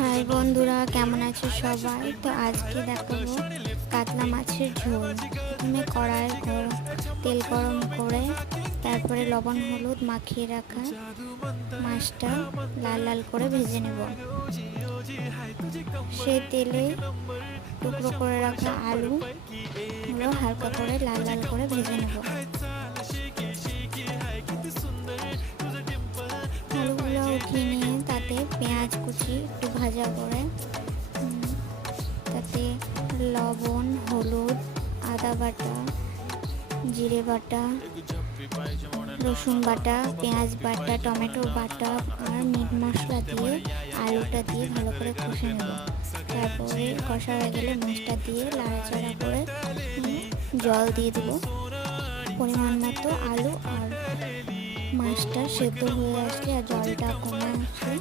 High বন্ধুরা, কেমন আছো সবাই? তো আজকে দেখাবো কাতলা মাছের ঝোল। প্রথমে কড়াইয়ে তেল গরম করে তারপরে লবণ হলুদ মাখিয়ে রাখা মাছটা লাল লাল করে ভেজে নেব। সেই তেলে টুকরো করে রাখা আলুগুলো হালকা করে লাল লাল করে ভেজে নেব। আলুগুলো উঠিয়ে নিয়ে তাতে পেঁয়াজ কুচি একটু ভাজা করে তাতে লবণ হলুদ আদা বাটা জিরে বাটা রসুন বাটা পেঁয়াজ বাটা টমেটো বাটা আর মিট মশলা দিয়ে আলুটা দিয়ে ভালো করে কষে নেব। তারপরে কষা হয়ে গেলে মাছটা দিয়ে নাড়াচাড়া করে জল দিয়ে দেবো পরিমাণ মতো। আলু আর মাছটা সেদ্ধ হয়ে আসলে আর জলটা কমে আসলে